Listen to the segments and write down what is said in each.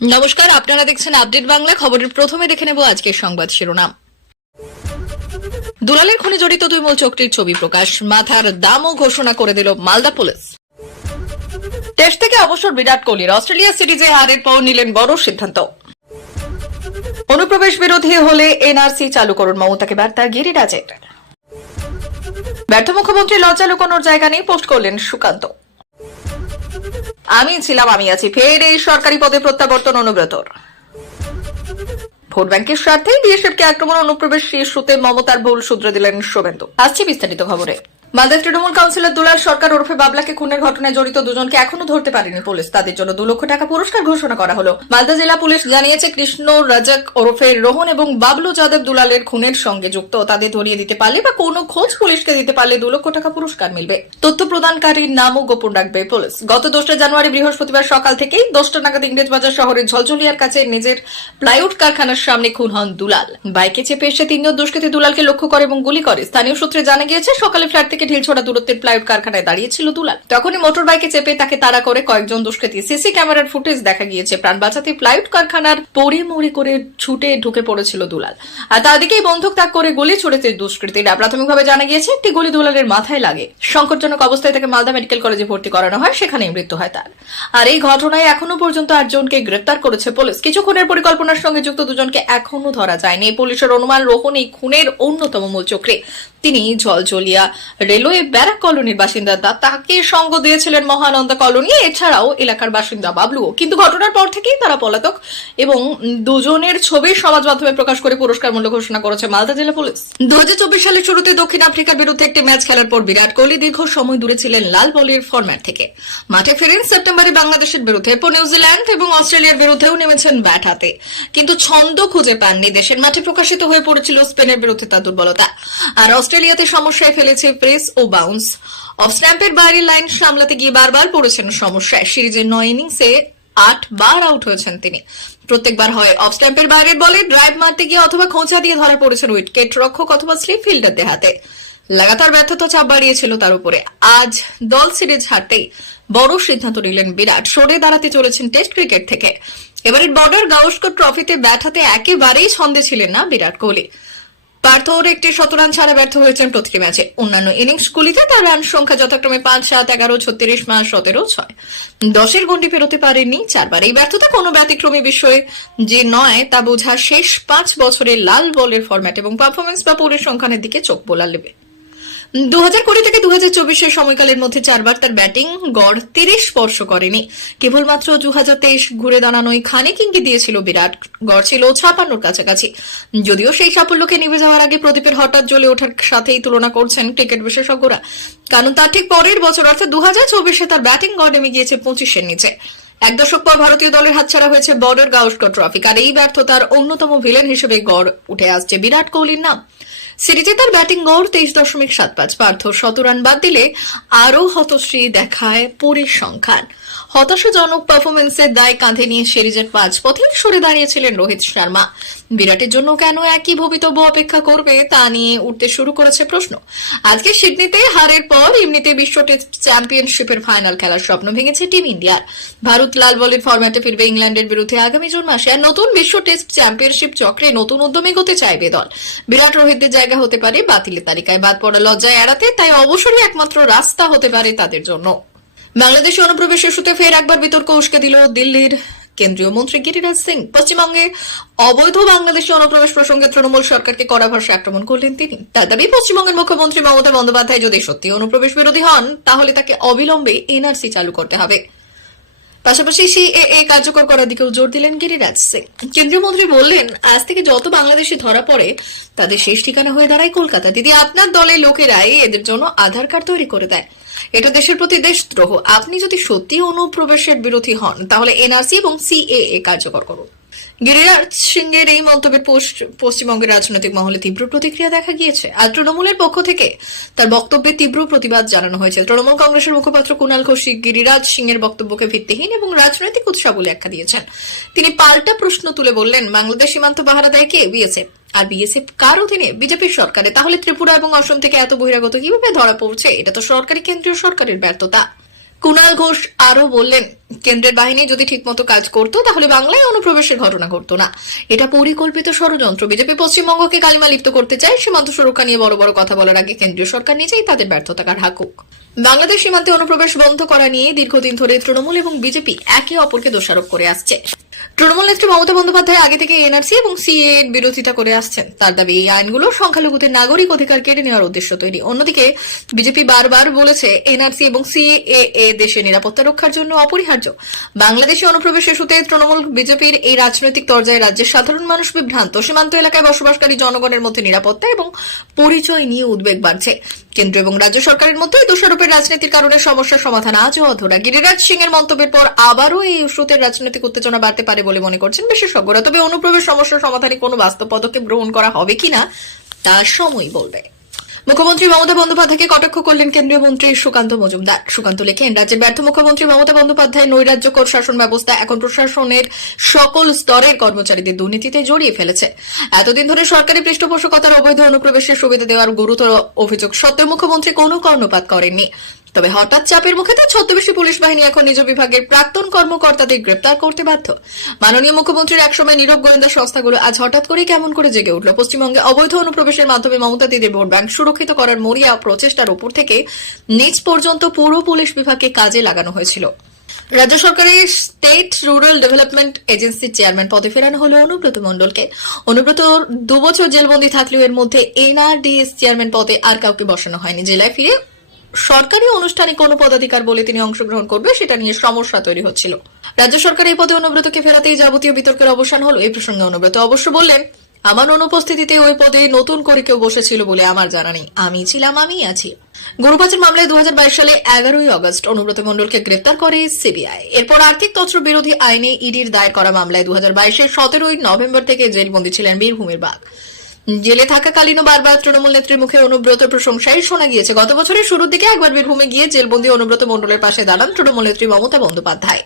নমস্কার, আপনারা দেখছেন আপডেট বাংলা। খবরের প্রথমে দেখে নেব আজকের সংবাদ শিরোনাম। দুলালের খুনে জড়িত দুই মূল চক্রীর ছবি প্রকাশ, মাথার দামও ঘোষণা করে দিল মালদা পুলিশ। টেস্ট থেকে অবসর বিরাট কোহলির, অস্ট্রেলিয়া সিরিজে হারের পর নিলেন বড় সিদ্ধান্ত। অনুপ্রবেশ বিরোধী হলে এনআরসি চালু করুন, মমতাকে বার্তা গিরিরাজের। ব্যর্থ মুখ্যমন্ত্রী লজ্জা লুকানোর জায়গা নেই, পোস্ট করলেন সুকান্ত। আমি ছিলাম আমি আছি, ফের এই সরকারি পদে প্রত্যাবর্তন অনুব্রতর। ভোট ব্যাংকের স্বার্থে বিএসএফকে আক্রমণ, অনুপ্রবেশ ইস্যুতে মমতার ভুল শুধরে দিলেন শুভেন্দু। আসছে বিস্তারিত খবরে। মালদার তৃণমূল কাউন্সিলর দুলাল সরকার ওরফে বাবলাকে খুনের ঘটনায় জড়িত দুজনকে এখনো ধরতে পারেনি পুলিশ। তাদের জন্য 2 লক্ষ টাকা পুরস্কার ঘোষণা করা হলো। মালদা জেলা পুলিশ জানিয়েছে, কৃষ্ণ রাজাক ওরফে রোহন এবং বাবলু যাদব দুলালের খুনের সঙ্গে যুক্ত। তাদের ধরিয়ে দিতে পারলে বা কোনো খোঁজ পুলিশকে দিতে পারলে 2 লক্ষ টাকা পুরস্কার মিলবে। তথ্য প্রদানকারীর নামও গোপন রাখবে পুলিশ। গত 2 জানুয়ারি বৃহস্পতিবার সকাল থেকেই 10টা নাগাদ ইংরেজবাজার শহরের ঝলঝলিয়ার কাছে নিজের প্লাইউড কারখানার সামনে খুন হন দুলাল। বাইকে চেপে এসে 3 জন দুষ্কৃতী দুলালকে লক্ষ্য করে এবং গুলি করে। স্থানীয় সূত্রে জানা গিয়েছে, সকালে ফ্ল্যাট থেকে ঢিলছোড়া দূরত্বের প্লাইউড কারখানায় দাঁড়িয়েছিল দুলাল। তখনই মোটর বাইকে চেপে তাকে তাড়া করে কয়েকজন দুষ্কৃতী। সিসি ক্যামেরার ফুটেজ দেখা গিয়েছে, প্রাণ বাঁচাতে প্লাইউড কারখানার পড়ে করে ছুটে ঢুকে পড়েছিল দুলাল। আর তাদিকেই বন্দুক তাক করে গুলি ছুড়েছে দুষ্কৃতীরা। প্রাথমিকভাবে জানা গিয়েছে, একটি গুলি দুলালের মাথায় লাগে। সংকটজনক অবস্থায় তাকে মালদা মেডিকেল কলেজে ভর্তি করানো হয়, সেখানেই মৃত্যু হয় তার। আর এই ঘটনায় এখনো পর্যন্ত 8 জনকে গ্রেপ্তার করেছে পুলিশ। কিছু খুনের পরিকল্পনার সঙ্গে যুক্ত 2 জনকে এখনো ধরা যায়নি। পুলিশের অনুমান, রোহন এই খুনের অন্যতম মূল চক্রী। তিনি ঝলঝলিয়া রেলওয়ে ব্যারাক কলোনির বাসিন্দা। তাকে সঙ্গ দিয়েছিলেন মহানন্দা কলোনি, এছাড়াও এলাকার বাসিন্দা বাবলুও। কিন্তু ঘটনার পর থেকেই তারা পলাতক এবং 2 জনের ছবি সমাজ মাধ্যমে প্রকাশ করে পুরস্কার মূল্য ঘোষণা করেছে মালদা জেলা পুলিশ। 2024 সালের শুরুতে দক্ষিণ আফ্রিকার বিরুদ্ধে একটি ম্যাচ খেলার পর বিরাট কোহলি দীর্ঘ সময় দূরে ছিলেন লাল বলের ফরম্যাট থেকে। মাঠে ফেরেন সেপ্টেম্বরে বাংলাদেশের বিরুদ্ধে, এরপর নিউজিল্যান্ড এবং অস্ট্রেলিয়ার বিরুদ্ধেও নেমেছেন ব্যাট হাতে। কিন্তু ছন্দ খুঁজে পাননি। দেশের মাঠে প্রকাশিত হয়ে পড়েছিল স্পেনের বিরুদ্ধে তার দুর্বলতা। আর অস্ট্রেলিয়াতে সমস্যায় ফেলেছে প্রেস ও বাউন্স। অফ স্ট্যাম্পের বাইরের লাইন সামলাতে গিয়ে বারবার পড়েছেন সমস্যায়। সিরিজের 9 ইনিংসে 8 বার আউট হয়েছেন তিনি। প্রত্যেকবার হয় অফ স্ট্যাম্পের বাইরের বলে ড্রাইভ মারতে গিয়ে অথবা খোঁচা দিয়ে ধরা পড়েছেন উইকেট রক্ষক অথবা স্লিপ ফিল্ডারদের হাতে। লাগাতার ব্যর্থতা চাপ বাড়িয়েছিল তার উপরে। আজ দল সিরিজ হারতেই বড় সিদ্ধান্ত নিলেন বিরাট। সরে দাঁড়াতে চলেছেন টেস্ট ক্রিকেট থেকে। এবারের বর্ডার গাওস্কর ট্রফিতে ব্যাট হাতে একেবারেই ছন্দে ছিলেন না বিরাট কোহলি। পার্থর একটি 100 রান ছাড়া ব্যর্থ হয়েছেন প্রতিটি ম্যাচে। অন্যান্য ইনিংসগুলিতে তার রান সংখ্যা যথাক্রমে 5, 7, 11, 36, 5, 17, 6। 10-এর গণ্ডি পেরোতে পারেননি 4 বার। এই ব্যর্থতা কোনো ব্যতিক্রমী বিষয় যে নয় তা বোঝা শেষ 5 বছরের লাল বলের ফরম্যাট এবং পারফরমেন্স বা পরিসংখ্যানের দিকে চোখ বোলাবে। 2020 থেকে 2024 সময়কালের মধ্যে 4 বার তার ব্যাটিং গড় 30 স্পর্শ করেনি। কেবলমাত্র 2023 ঘুরে দাঁড়ানোই খানিক ইঙ্গিত দিয়েছিল বিরাট। গড় ছিল 56-র কাছাকাছি। যদিও সেই সাফল্যকে নিভে যাওয়ার আগে প্রদীপের হঠাৎ জ্বলে ওঠার সাথেই তুলনা করছেন ক্রিকেট বিশেষজ্ঞরা। কারণ তার ঠিক পরের বছর অর্থাৎ 2024 তার ব্যাটিং গড় নেমে গিয়েছে 25-এর নিচে। 1 দশক পর ভারতীয় দলের হাতছাড়া হয়েছে বর্ডার গাওস্কর ট্রফি। আর এই ব্যর্থতার অন্যতম ভিলেন হিসেবে গড় উঠে আসছে বিরাট কোহলির নাম। সিরিজে তার ব্যাটিং গড় 23.75। পার্থ 100 রান বাদ দিলে আরও হতশ্রী দেখায় পরিসংখ্যান। হতাশাজনক পারফরমেন্সের দায় কাঁধে নিয়ে সিরিজের 5 পথে সরে দাঁড়িয়েছিলেন রোহিত শর্মা। বিরাটের জন্য কেন একই ভবিতব্য অপেক্ষা করবে তা নিয়ে উঠতে শুরু করেছে প্রশ্ন। আজকে সিডনিতে হারের পর এমনিতে বিশ্ব টেস্ট চ্যাম্পিয়নশিপের ফাইনাল খেলার স্বপ্ন ভেঙেছে টিম ইন্ডিয়ার। ভারত লাল বলের ফরম্যাটে ফিরবে ইংল্যান্ডের বিরুদ্ধে আগামী জুন মাসে। আর নতুন বিশ্ব টেস্ট চ্যাম্পিয়নশিপ চক্রে নতুন উদ্যমে এগোতে চাইবে দল। বিরাট রোহিতদের জায়গা হতে পারে বাতিলের তালিকায়। বাদ পড়া লজ্জায় এড়াতে তাই অবসরই একমাত্র রাস্তা হতে পারে তাদের জন্য। বাংলাদেশে অনুপ্রবেশ ইস্যুতে ফের একবার বিতর্ক উস্কে দিল দিল্লির কেন্দ্রীয় মন্ত্রী গিরিরাজ সিং। পশ্চিমবঙ্গে অবৈধ বাংলাদেশি অনুপ্রবেশ প্রসঙ্গে তৃণমূল সরকারকে কড়া ভাষায় আক্রমণ করলেন তিনি। তার দাবি, পশ্চিমবঙ্গের মুখ্যমন্ত্রী মমতা বন্দ্যোপাধ্যায় যদি সত্যি অনুপ্রবেশ বিরোধী হন তাহলে তাকে অবিলম্বে এনআরসি চালু করতে হবে। পাশাপাশি সিএএ কার্যকর করার দিকেও জোর দিলেন গিরিরাজ সিং। কেন্দ্রীয় মন্ত্রী বললেন, আজ থেকে যত বাংলাদেশি ধরা পড়ে তাদের শেষ ঠিকানা হয়ে দাঁড়ায় কলকাতা। দিদি, আপনার দলের লোকেরাই এদের জন্য আধার কার্ড তৈরি করে দেয়। এটা দেশের প্রতি দেশদ্রোহ। আপনি যদি সত্যি অনুপ্রবেশের বিরোধী হন তাহলে এনআরসি এবং সিএএ কার্যকর করুন। গিরিরাজ সিংয়ের এই মন্তব্যের পশ্চিমবঙ্গের রাজনৈতিক মহলে তীব্র প্রতিক্রিয়া দেখা গিয়েছে। আর তৃণমূলের পক্ষ থেকে তার বক্তব্যে তীব্র প্রতিবাদ জানানো হয়েছে। তৃণমূল কংগ্রেসের মুখপাত্র কুণাল ঘোষ গিরিরাজ সিংয়ের বক্তব্যকে ভিত্তিহীন এবং রাজনৈতিক উৎসাহ বলে আখ্যা দিয়েছেন। তিনি পাল্টা প্রশ্ন তুলে বললেন, বাংলাদেশ সীমান্ত পাহারা দেয় কে? বিএসএফ। আর বিএসএফ কার অধীনে? বিজেপির সরকারে। তাহলে ত্রিপুরা এবং অসম থেকে এত বহিরাগত কিভাবে ধরা পড়ছে? এটা তো সরকারি কেন্দ্রীয় সরকারের ব্যর্থতা। কুণাল ঘোষ আরো বললেন, কেন্দ্রের বাহিনী যদি ঠিকমতো কাজ করতো তাহলে বাংলায় অনুপ্রবেশের ঘটনা ঘটতো না। এটা পরিকল্পিত ষড়যন্ত্র। বিজেপি পশ্চিমবঙ্গকে কালিমা লিপ্ত করতে চায়। সীমান্ত সুরক্ষা নিয়ে বড় বড় কথা বলার আগে কেন্দ্রীয় সরকার নিজেই তাদের ব্যর্থতার হাকুক। বাংলাদেশ সীমান্তে অনুপ্রবেশ বন্ধ করা নিয়ে দীর্ঘদিন ধরে তৃণমূল এবং বিজেপি একে অপরকে দোষারোপ করে আসছে। তৃণমূল নেত্রী মমতা বন্দ্যোপাধ্যায় আগে থেকে এনআরসি এবং সিএ এর বিরোধিতা করে আসছেন। তার দাবি, এই আইনগুলো সংখ্যালঘুদের নাগরিক অধিকার কেড়ে নেওয়ার উদ্দেশ্য তৈরি। অন্যদিকে বিজেপি বারবার বলেছে এনআরসি এবং সিএএ দেশের নিরাপত্তা রক্ষার জন্য অপরিহার্য। বাংলাদেশে অনুপ্রবেশ ইস্যুতে তৃণমূল বিজেপির এই রাজনৈতিক তরজায় রাজ্যের সাধারণ মানুষ বিভ্রান্ত। সীমান্ত এলাকায় বসবাসকারী জনগণের মধ্যে নিরাপত্তা এবং পরিচয় নিয়ে উদ্বেগ বাড়ছে। কেন্দ্র এবং রাজ্য সরকারের মধ্যে দোষারোপের রাজনীতির কারণে সমস্যার সমাধান আজও অধরা। গিরিরাজ সিং এর মন্তব্যের পর আবারও এই ইস্যুতে রাজনৈতিক উত্তেজনা বাড়তে পারে বলে মনে করছেন বিশেষজ্ঞরা। তবে অনুপ্রবেশ সমস্যার সমাধানে কোনো বাস্তব পদক্ষেপ গ্রহণ করা হবে কিনা তা সময় বলবে। মুখ্যমন্ত্রী মমতা বন্দ্যোপাধ্যায়কে কটাক্ষ করলেন কেন্দ্রীয় মন্ত্রী সুকান্ত মজুমদার। সুকান্ত লেখেন, রাজ্যের ব্যর্থ মুখ্যমন্ত্রী মমতা বন্দ্যোপাধ্যায় নৈরাজ্যকর শাসন ব্যবস্থা এখন প্রশাসনের সকল স্তরের কর্মচারীদের দুর্নীতিতে জড়িয়ে ফেলেছে। এতদিন ধরে সরকারি পৃষ্ঠপোষকতার অবৈধ অনুপ্রবেশের সুবিধা দেওয়ার গুরুতর অভিযোগ সত্ত্বেও মুখ্যমন্ত্রী কোনো কর্ণপাত করেননি। তবে হঠাৎ চাপের মুখে তার ছদ্মবেশী পুলিশ বাহিনী এখন নিজ বিভাগের প্রাক্তন কর্মকর্তাদের গ্রেপ্তার করতে বাধ্য। মাননীয় মুখ্যমন্ত্রীর একসময় নীরব গোয়েন্দা সংস্থাগুলো আজ হঠাৎ করে কেমন করে জেগে উঠল। পশ্চিমবঙ্গে অবৈধ অনুপ্রবেশের মাধ্যমে মমতা দিদির ভোট ব্যাংক সুরক্ষিত করার মরিয়া প্রচেষ্টার উপর থেকে নিচ পর্যন্ত পুরো পুলিশ বিভাগকে কাজে লাগানো হয়েছিল। রাজ্য সরকারের স্টেট রুরাল ডেভেলপমেন্ট এজেন্সির চেয়ারম্যান পদে ফেরানো হলো অনুব্রত মণ্ডলকে। অনুব্রত 2 বছর জেলবন্দি থাকলেও এর মধ্যে এনআরডিএস চেয়ারম্যান পদে আর কাউকে বসানো হয়নি। জেলায় ফিরে সরকারি অনুষ্ঠানে কোনো পদাধিকার বলে তিনি অংশগ্রহণ করবে সেটা নিয়ে সমস্যা তৈরি হচ্ছিল। রাজ্য সরকার এই পদে অনুব্রতকে ফেরাতেই যাবতীয় বিতর্কের অবসান হলো। এই প্রসঙ্গে অনুব্রত অবশ্য বললেন, আমার অনুপস্থিতিতে ওই পদে নতুন করে কেউ বসেছিল বলে আমার জানা নেই। আমি ছিলাম, আমি আছি। গরু পাচার মামলায় 2022 সালে 11ই অগস্ট অনুব্রত মণ্ডলকে গ্রেফতার করে সিবিআই। এরপর আর্থিক তছরূপ বিরোধী আইনে ইডির দায়ের করা মামলায় 2022-এর 17ই নভেম্বর থেকে জেলবন্দি ছিলেন বীরভূমের বাঘ। জেলে থাকাকালীনও বারবার তৃণমূল নেত্রীর মুখে অনুব্রত প্রশংসাই শোনা গিয়েছে। গত বছরের শুরুর দিকে একবার বীরভূমে গিয়ে জেলবন্দি অনুব্রত মণ্ডলের পাশে দাঁড়ান তৃণমূল নেত্রী মমতা বন্দ্যোপাধ্যায়।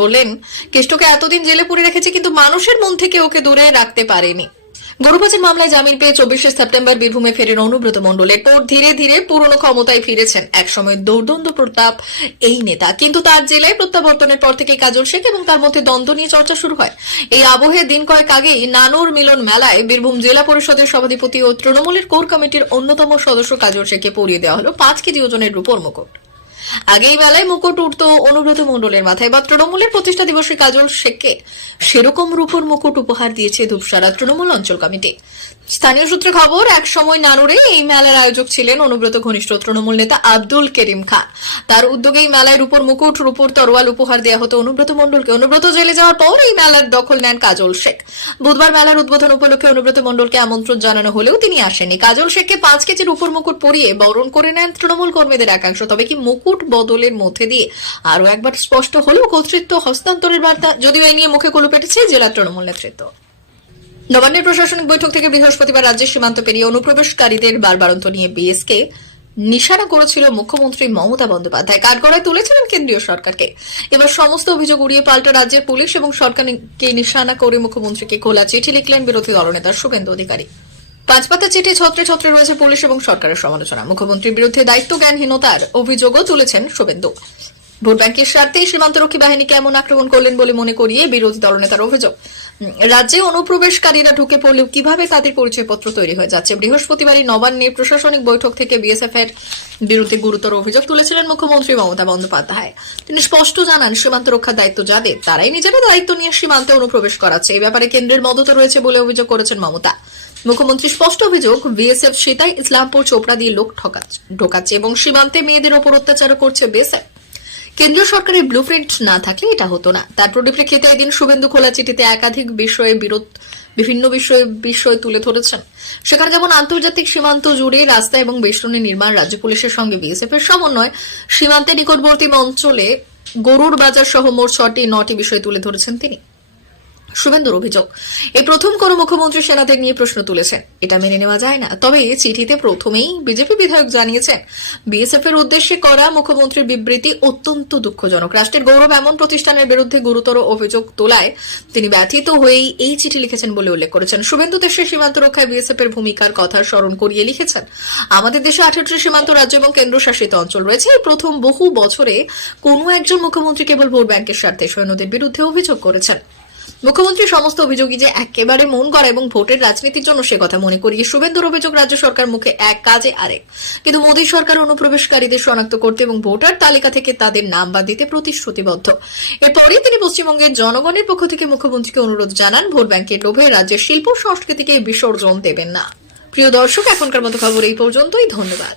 বললেন, কেষ্টকে এতদিন জেলে পুরে রেখেছে কিন্তু মানুষের মন থেকে ওকে দূরে রাখতে পারেনি। গরু পাচার মামলায় জামিন পেয়ে 24 সেপ্টেম্বর বীরভূমে ফেরেন অনুব্রত মণ্ডল। এরপর ধীরে ধীরে পুরনো ক্ষমতায় ফিরেছেন। একসময় দৌর্দণ্ড প্রতাপ এই নেতা, কিন্তু তার জেলায় প্রত্যাবর্তনের পর থেকে কাজল শেখ এবং তার মধ্যে দ্বন্দ্ব নিয়ে চর্চা শুরু হয়। এই আবহে দিন কয়েক আগেই নানুর মিলন মেলায় বীরভূম জেলা পরিষদের সভাধিপতি ও তৃণমূলের কোর কমিটির অন্যতম সদস্য কাজল শেখকে পরিয়ে দেওয়া হলো 5 কেজি ওজনের রূপোর মুকুট। আগেই বেলায় মুকুট উঠত অনুব্রত মণ্ডলের মাথায়। বা তৃণমূলের প্রতিষ্ঠা দিবসে কাজল শেখকে সেরকম রূপোর মুকুট উপহার দিয়েছে ধূপসারা তৃণমূল অঞ্চল কমিটি। স্থানীয় সূত্রে খবর, এক সময় নানুরে এই মেলার আয়োজক ছিলেন অনুব্রত ঘনিষ্ঠ তৃণমূল নেতা আব্দুল করিম খান। তার উদ্যোগেই মেলায় রূপোর মুকুট, রূপোর তরোয়াল উপহার দেওয়া হতো অনুব্রত মণ্ডলকে। অনুব্রত জেলে যাওয়ার পর এই মেলার দখল নেন কাজল শেখ। বুধবার মেলার উদ্বোধন উপলক্ষে অনুব্রত মণ্ডলকে আমন্ত্রণ জানানো হলেও তিনি আসেননি। কাজল শেখকে 5 কেজি রূপোর মুকুট পরিয়ে বরণ করে নেন তৃণমূল কর্মীদের একাংশ। তবে কি মুকুট বদলের মধ্যে দিয়ে আরো একবার স্পষ্ট হলো কর্তৃত্ব হস্তান্তরের বার্তা। যদিও এই নিয়ে মুখে কুলু পেটেছে জেলা তৃণমূল নেতৃত্ব। নবান্নের প্রশাসনিক বৈঠক থেকে বৃহস্পতিবার রাজ্যের সীমান্ত পেরিয়ে অনুপ্রবেশকারীদের বারবারন্ত নিয়ে বিএসকে নিশানা করেছিল মুখ্যমন্ত্রী মমতা বন্দ্যোপাধ্যায়। কাঠগড়ায় তুলেছিলেন কেন্দ্রীয় সরকারকে। এবার সমস্ত অভিযোগ উড়িয়ে পাল্টা রাজ্যের পুলিশ এবং সরকারকে নিশানা করে মুখ্যমন্ত্রীকে খোলা চিঠি লিখলেন বিরোধী দলনেতা শুভেন্দু অধিকারী। 5 পাতা চিঠি ছত্রে ছত্রে রয়েছে পুলিশ এবং সরকারের সমালোচনা। মুখ্যমন্ত্রীর বিরুদ্ধে দায়িত্ব জ্ঞানহীনতার অভিযোগও তুলেছেন শুভেন্দু। ভোট ব্যাংকের স্বার্থে সীমান্তরক্ষী বাহিনী কেমন আক্রমণ করলেন বলে মনে করিয়ে বিরোধী দলনেতার অভিযোগ। রাজ্যে অনুপ্রবেশকারীরা ঢুকে পড়লেও কিভাবে তাদের পরিচয়পত্র তৈরি হয়ে যাচ্ছে। বৃহস্পতিবারই নবান্নের প্রশাসনিক বৈঠক থেকে বিএসএফ এর বিরুদ্ধে গুরুতর অভিযোগ তুলেছিলেন মুখ্যমন্ত্রী মমতা বন্দ্যোপাধ্যায়। তিনি স্পষ্ট জানান, সীমান্ত রক্ষার দায়িত্ব যাদের, তারাই নিজেরা দায়িত্ব নিয়ে সীমান্তে অনুপ্রবেশ করাচ্ছে। এই ব্যাপারে কেন্দ্রের মদত রয়েছে বলে অভিযোগ করেছেন মমতা। মুখ্যমন্ত্রী স্পষ্ট অভিযোগ, বিএসএফ সেটাই ইসলামপুর চোপড়া দিয়ে লোক ঢোকাচ্ছে এবং সীমান্তে মেয়েদের ওপর অত্যাচার করছে বিএসএফ। কেন্দ্রীয় সরকারের ব্লুপ্রিন্ট না থাকলে এটা হতো না। তার পরিপ্রেক্ষিতে এদিন শুভেন্দু খোলা চিঠিতে একাধিক বিষয়ে বিভিন্ন বিষয় তুলে ধরেছেন। সেখানে যেমন আন্তর্জাতিক সীমান্ত জুড়ে রাস্তা এবং বেষ্টনী নির্মাণ, রাজ্য পুলিশের সঙ্গে বিএসএফ এর সমন্বয়, সীমান্তের নিকটবর্তী অঞ্চলে গরুর বাজার সহ মোট 9টি বিষয় তুলে ধরেছেন তিনি। শুভেন্দুর অভিযোগ, এই প্রথম কোন মুখ্যমন্ত্রী সেনাদের নিয়ে প্রশ্ন তুলেছেন, এটা মেনে নেওয়া যায় না। তবে চিঠিতে প্রথমেই বিজেপি বিধায়ক জানিয়েছেন, বিএসএফ এর উদ্দেশ্যে করা মুখ্যমন্ত্রীর বিবৃতি অত্যন্ত দুঃখজনক। রাষ্ট্রের গৌরব এমন প্রতিষ্ঠানের বিরুদ্ধে গুরুতর অভিযোগ তোলায় তিনি ব্যথিত হয়েই এই চিঠি লিখেছেন বলে উল্লেখ করেছেন। শুভেন্দু দেশের সীমান্ত রক্ষায় বিএসএফ এর ভূমিকার কথা স্মরণ করিয়ে লিখেছেন, আমাদের দেশে 18টি সীমান্ত রাজ্য এবং কেন্দ্রশাসিত অঞ্চল রয়েছে। এই প্রথম বহু বছরে কোনো একজন মুখ্যমন্ত্রী কেবল ভোট ব্যাংকের স্বার্থে সৈন্যদের বিরুদ্ধে অভিযোগ করেছেন। মুখ্যমন্ত্রী সমস্ত অভিযোগই যে একেবারে মন গড়া এবং ভোটের রাজনীতির জন্য সে কথা মনে করিয়ে শুভেন্দুর অভিযোগ, রাজ্য সরকার মুখে এক কাজে আরেক। কিন্তু মোদী সরকার অনুপ্রবেশকারীদের শনাক্ত করতে এবং ভোটার তালিকা থেকে তাদের নাম বাদ দিতে প্রতিশ্রুতিবদ্ধ। এরপরই তিনি পশ্চিমবঙ্গের জনগণের পক্ষ থেকে মুখ্যমন্ত্রীকে অনুরোধ জানান, ভোট ব্যাংকের লোভে রাজ্যের শিল্প সংস্কৃতিকে বিসর্জন দেবেন না। প্রিয় দর্শক, এখনকার মতো খবর এই পর্যন্তই। ধন্যবাদ।